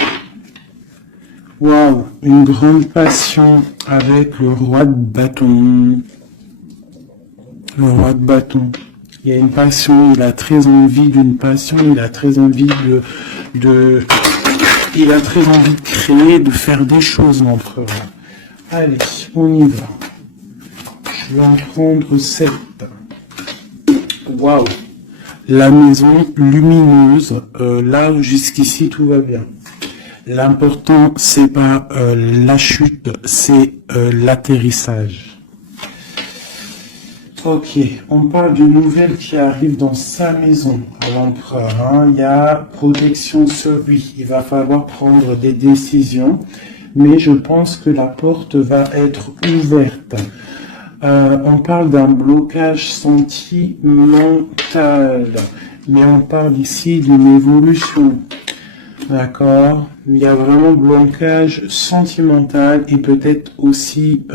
Waouh, une grande passion avec le roi de bâton. Le roi de bâton. Il y a une passion, il a très envie d'une passion, il a très envie il a très envie de créer, de faire des choses, l'empereur. Allez, on y va. Je vais en prendre 7. Waouh. La maison lumineuse, là jusqu'ici tout va bien. L'important c'est pas la chute, c'est l'atterrissage. Ok, on parle d'une nouvelle qui arrive dans sa maison à l'empereur. Hein. Il y a protection sur lui. Il va falloir prendre des décisions, mais je pense que la porte va être ouverte. On parle d'un blocage sentimental, mais on parle ici d'une évolution. D'accord? Il y a vraiment blocage sentimental et peut-être aussi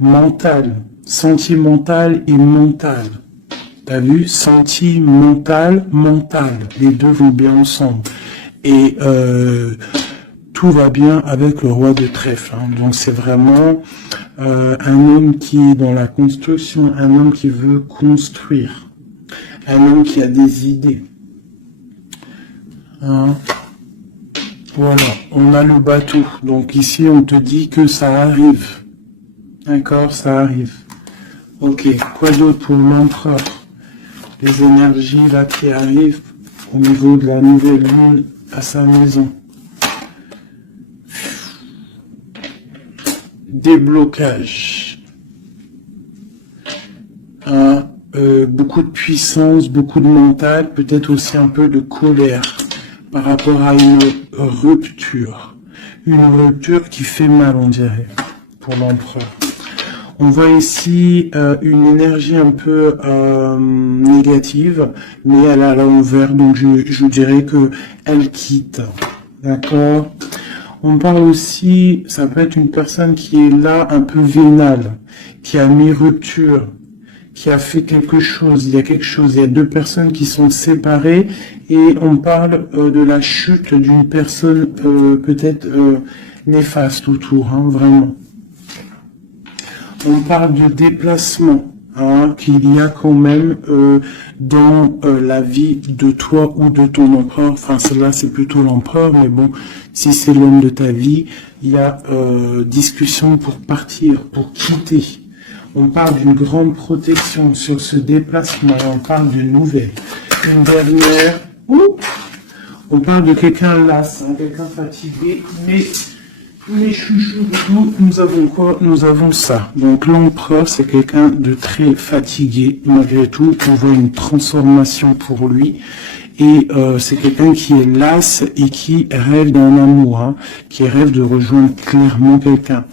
mental. Sentimental et mental. T'as vu? Sentimental, mental. Les deux vont bien ensemble. Et tout va bien avec le roi de trèfle. Hein. Donc c'est vraiment un homme qui est dans la construction, un homme qui veut construire, un homme qui a des idées. Hein. Voilà, on a le bateau. Donc ici on te dit que ça arrive. D'accord, ça arrive. Ok, quoi d'autre pour l'empereur? Les énergies là qui arrivent au niveau de la nouvelle lune à sa maison. Déblocage. beaucoup de puissance, beaucoup de mental, peut-être aussi un peu de colère par rapport à une rupture. Une rupture qui fait mal, on dirait, pour l'empereur. On voit ici une énergie un peu négative, mais elle est à l'envers, donc je dirais que elle quitte. D'accord? On parle aussi, ça peut être une personne qui est là un peu vénale, qui a mis rupture, qui a fait quelque chose, il y a quelque chose, il y a deux personnes qui sont séparées et on parle de la chute d'une personne peut-être néfaste autour, hein, vraiment. On parle de déplacement, hein, qu'il y a quand même dans la vie de toi ou de ton empereur. Enfin, celle-là, c'est plutôt l'empereur, mais bon, si c'est l'homme de ta vie, il y a discussion pour partir, pour quitter. On parle d'une grande protection sur ce déplacement, on parle d'une nouvelle. Une dernière, on parle de quelqu'un las, hein, quelqu'un fatigué, mais les chouchous, nous avons quoi? Nous avons ça. Donc l'empereur, c'est quelqu'un de très fatigué, malgré tout, on voit une transformation pour lui. Et c'est quelqu'un qui est las et qui rêve d'un amour, hein, qui rêve de rejoindre clairement quelqu'un.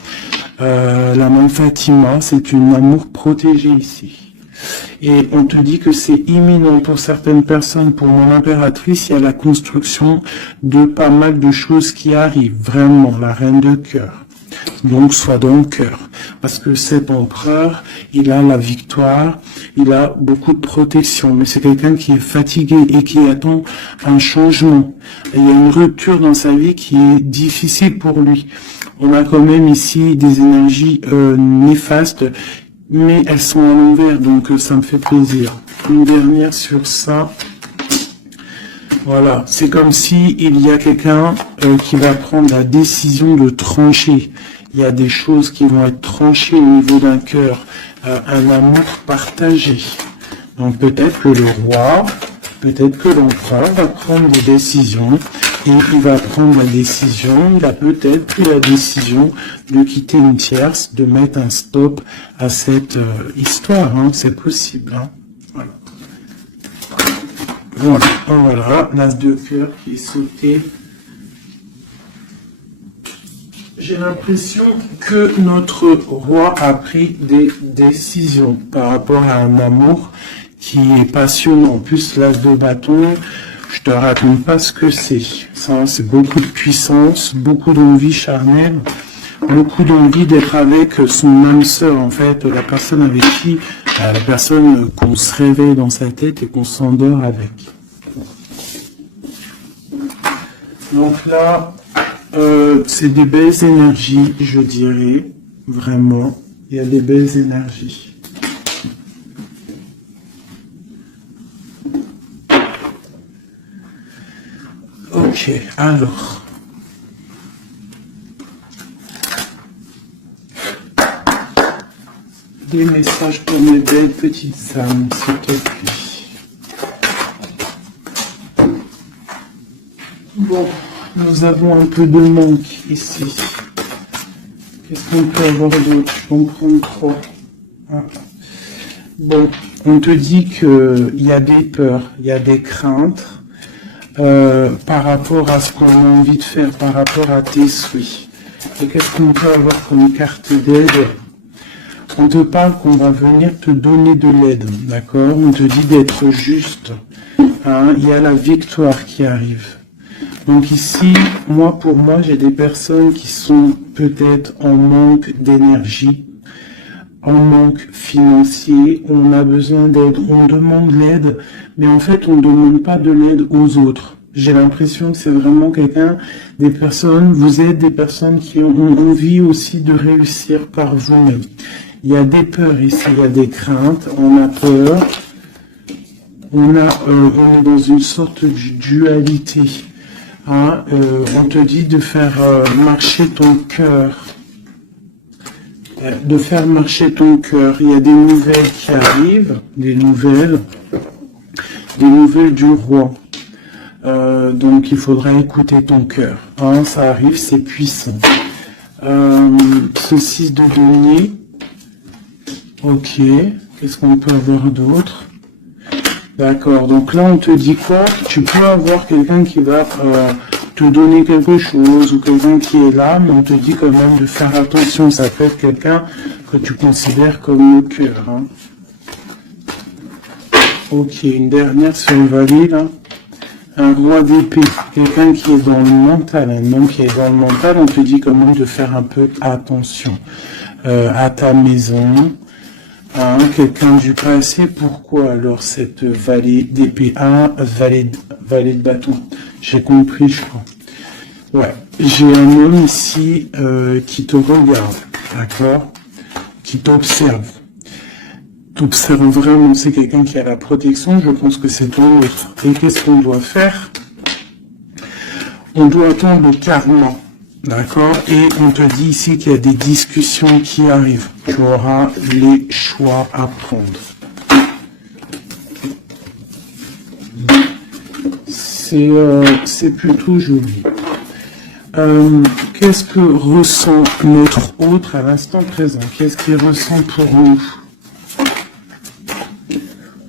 La main Fatima, c'est une amour protégé ici. Et on te dit que c'est imminent pour certaines personnes, pour mon impératrice, il y a la construction de pas mal de choses qui arrivent. Vraiment, la reine de cœur. Donc, sois dans le cœur. Parce que cet empereur, il a la victoire, il a beaucoup de protection. Mais c'est quelqu'un qui est fatigué et qui attend un changement. Et il y a une rupture dans sa vie qui est difficile pour lui. On a quand même ici des énergies néfastes, mais elles sont à l'envers, donc ça me fait plaisir. Une dernière sur ça. Voilà, c'est comme si il y a quelqu'un qui va prendre la décision de trancher. Il y a des choses qui vont être tranchées au niveau d'un cœur, un amour partagé. Donc peut-être que le roi, peut-être que l'empereur va prendre des décisions et il va prendre la décision, il a peut-être pris la décision de quitter une tierce, de mettre un stop à cette histoire, hein, c'est possible. Hein. Voilà. Voilà, l'as de cœur qui est sauté. J'ai l'impression que notre roi a pris des décisions par rapport à un amour qui est passionnant. En plus, l'as de bâton, je te raconte pas ce que c'est. Ça, c'est beaucoup de puissance, beaucoup d'envie charnelle, beaucoup d'envie d'être avec son âme sœur, en fait, la personne avec qui, la personne qu'on se réveille dans sa tête et qu'on s'endort avec. Donc là, c'est des belles énergies, je dirais, vraiment. Il y a des belles énergies. Ok, alors. Des messages pour mes belles petites âmes, s'il te plaît. Bon, nous avons un peu de manque ici. Qu'est-ce qu'on peut avoir d'autre? Je vais en prendre 3. Ah. Bon, on te dit qu'il y a des peurs, il y a des craintes par rapport à ce qu'on a envie de faire, par rapport à tes souhaits. Et qu'est-ce qu'on peut avoir comme carte d'aide? On te parle qu'on va venir te donner de l'aide, d'accord? On te dit d'être juste. Hein? Il y a la victoire qui arrive. Donc ici, pour moi, j'ai des personnes qui sont peut-être en manque d'énergie, en manque financier, on a besoin d'aide, on demande l'aide, mais en fait, on ne demande pas de l'aide aux autres. J'ai l'impression que c'est vraiment des personnes, vous êtes des personnes qui ont envie aussi de réussir par vous-même. Il y a des peurs ici, il y a des craintes, on a peur, on est dans une sorte de dualité. Hein, on te dit de faire marcher ton cœur. De faire marcher ton cœur. Il y a des nouvelles qui arrivent, des nouvelles du roi. Donc il faudra écouter ton cœur. Hein, ça arrive, c'est puissant. Ce 6 de denier. Ok. Qu'est-ce qu'on peut avoir d'autre? D'accord, donc là on te dit quoi? Tu peux avoir quelqu'un qui va te donner quelque chose ou quelqu'un qui est là, mais on te dit quand même de faire attention, ça peut être quelqu'un que tu considères comme le cœur. Hein. Ok, une dernière sur le valet là. Un roi d'épée, quelqu'un qui est dans le mental, un homme qui est dans le mental, on te dit quand même de faire un peu attention à ta maison, à quelqu'un du passé. Pourquoi alors cette valet d'épée? Valet de bâton, j'ai compris je crois. Ouais, j'ai un homme ici qui te regarde, d'accord, qui t'observe. T'observes vraiment, c'est quelqu'un qui a la protection, je pense que c'est ton autre. Et qu'est-ce qu'on doit faire? On doit attendre le karma, d'accord? Et on te dit ici qu'il y a des discussions qui arrivent. Tu auras les choix à prendre. C'est plutôt joli. Qu'est-ce que ressent notre autre à l'instant présent? Qu'est-ce qu'il ressent pour nous?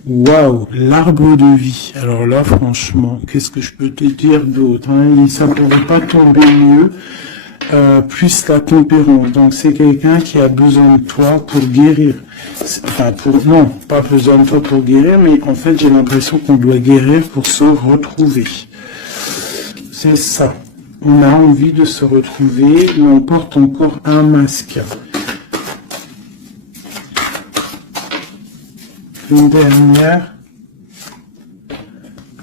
Waouh, l'arbre de vie. Alors là, franchement, qu'est-ce que je peux te dire d'autre, hein? Ça pourrait pas tomber mieux, plus la tempérance. Donc c'est quelqu'un qui a besoin de toi pour guérir. Enfin, non, pas besoin de toi pour guérir, mais en fait, j'ai l'impression qu'on doit guérir pour se retrouver. C'est ça. On a envie de se retrouver, mais on porte encore un masque. Une dernière,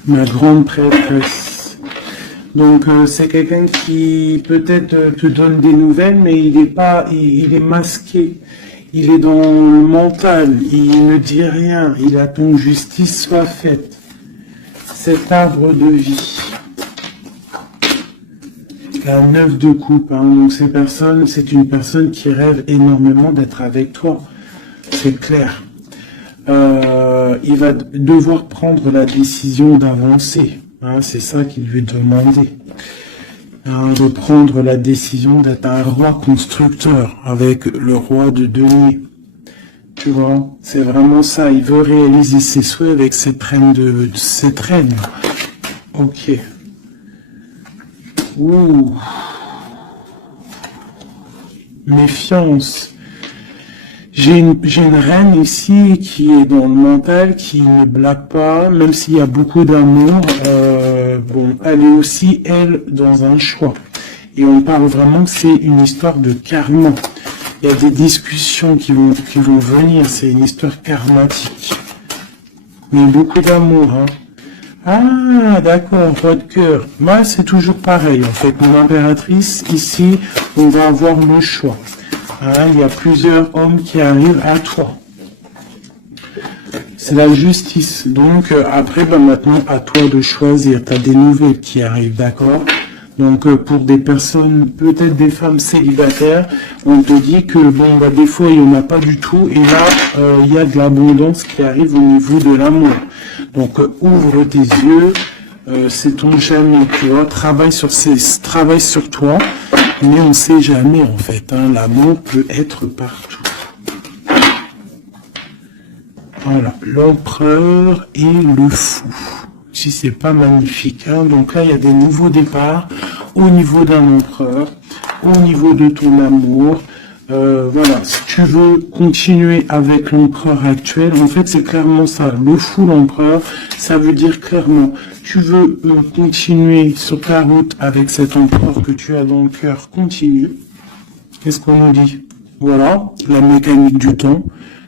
ma grande prêtresse. Donc c'est quelqu'un qui peut-être te donne des nouvelles, mais il est masqué. Il est dans le mental, il ne dit rien, il attend que justice soit faite. Cet arbre de vie. La 9 de coupe, hein. Donc c'est une personne qui rêve énormément d'être avec toi. C'est clair. Il va devoir prendre la décision d'avancer. Hein, c'est ça qu'il lui demandait. Hein, de prendre la décision d'être un roi constructeur avec le roi de denier. Tu vois, c'est vraiment ça. Il veut réaliser ses souhaits avec cette reine cette reine. Ok. Ouh. Méfiance. J'ai une reine ici qui est dans le mental, qui ne blague pas, même s'il y a beaucoup d'amour. Bon, elle est aussi, elle, dans un choix. Et on parle vraiment que c'est une histoire de karma. Il y a des discussions qui vont venir, c'est une histoire karmatique. Mais beaucoup d'amour, hein. Ah, d'accord, votre cœur. Moi, c'est toujours pareil, en fait. Mon impératrice, ici, on va avoir le choix. Hein, il y a plusieurs hommes qui arrivent à toi. C'est la justice. Donc, après, maintenant, à toi de choisir. Tu as des nouvelles qui arrivent, d'accord? Donc, pour des personnes, peut-être des femmes célibataires, on te dit que, bon, des fois, il n'y en a pas du tout. Et là, il y a de l'abondance qui arrive au niveau de l'amour. Donc, ouvre tes yeux. C'est ton jamais, tu vois. Travaille sur toi. Mais on ne sait jamais, en fait. Hein, l'amour peut être partout. Voilà, l'empereur et le fou. Si c'est pas magnifique, hein. Donc là, il y a des nouveaux départs au niveau d'un empereur, au niveau de ton amour. Voilà, si tu veux continuer avec l'empereur actuel, en fait, c'est clairement ça. Le fou, l'empereur, ça veut dire clairement, tu veux continuer sur ta route avec cet empereur que tu as dans le cœur, continue. Qu'est-ce qu'on nous dit? Voilà, la mécanique du temps.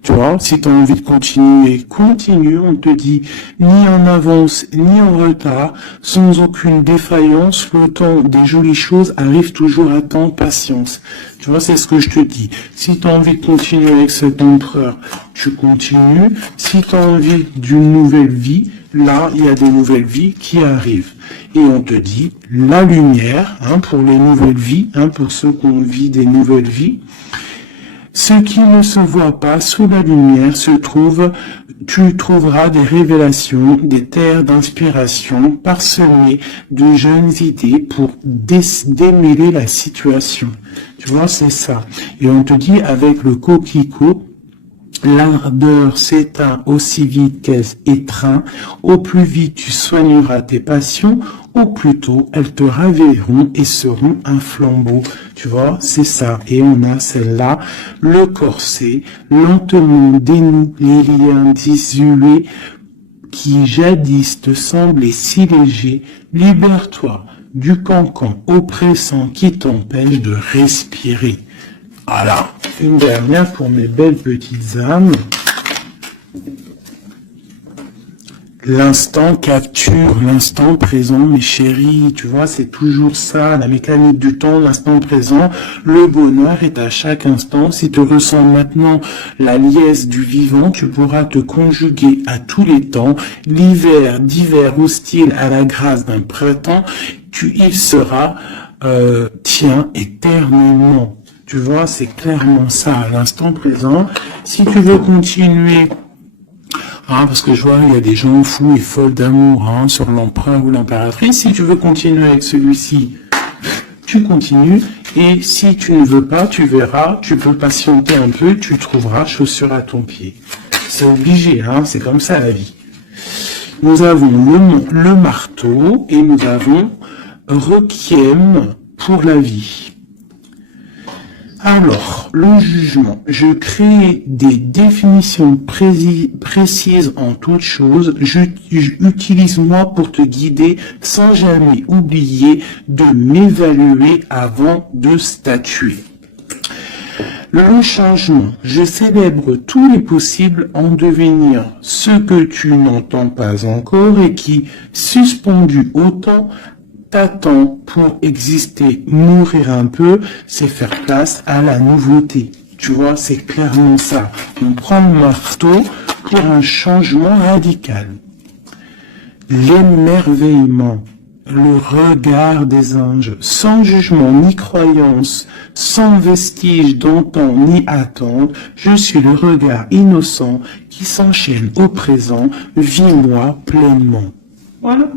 Tu vois, si tu as envie de continuer, continue, on te dit, ni en avance, ni en retard, sans aucune défaillance, le temps des jolies choses arrive toujours à temps, patience. Tu vois, c'est ce que je te dis. Si tu as envie de continuer avec cet empereur, tu continues. Si tu as envie d'une nouvelle vie, là, il y a des nouvelles vies qui arrivent. Et on te dit, la lumière, hein, pour les nouvelles vies, hein, pour ceux qui ont envie des nouvelles vies, ce qui ne se voit pas sous la lumière tu trouveras des révélations, des terres d'inspiration parsemées de jeunes idées pour démêler la situation. Tu vois, c'est ça. Et on te dit avec le coquelicot, L'ardeur s'éteint aussi vite qu'elle étreint. Au plus vite tu soigneras tes passions, au plus tôt elles te ravilleront et seront un flambeau. Tu vois, c'est ça. Et on a celle-là, le corset, lentement dénoue les liens désuets qui jadis te semblaient si légers. Libère-toi du cancan oppressant qui t'empêche de respirer. Voilà, une dernière pour mes belles petites âmes. L'instant capture l'instant présent, mes chéris. Tu vois, c'est toujours ça, la mécanique du temps, l'instant présent. Le bonheur est à chaque instant. Si tu ressens maintenant la liesse du vivant, tu pourras te conjuguer à tous les temps. L'hiver, d'hiver hostile à la grâce d'un printemps, il sera tien éternellement. Tu vois, c'est clairement ça, à l'instant présent. Si tu veux continuer, parce que je vois, il y a des gens fous et folles d'amour sur l'empereur ou l'impératrice. Si tu veux continuer avec celui-ci, tu continues. Et si tu ne veux pas, tu verras, tu peux patienter un peu, tu trouveras chaussure à ton pied. C'est obligé, c'est comme ça la vie. Nous avons le marteau et nous avons requiem pour la vie. Alors, le jugement. Je crée des définitions précises en toutes choses. Utilise-moi pour te guider sans jamais oublier de m'évaluer avant de statuer. Le changement. Je célèbre tous les possibles en devenir ce que tu n'entends pas encore et qui, suspendu au temps, t'attend pour exister. Mourir un peu, c'est faire place à la nouveauté. Tu vois, c'est clairement ça. On prend le marteau pour un changement radical. L'émerveillement, le regard des anges, sans jugement ni croyance, sans vestige d'antan ni attente, je suis le regard innocent qui s'enchaîne au présent, vis-moi pleinement. Voilà.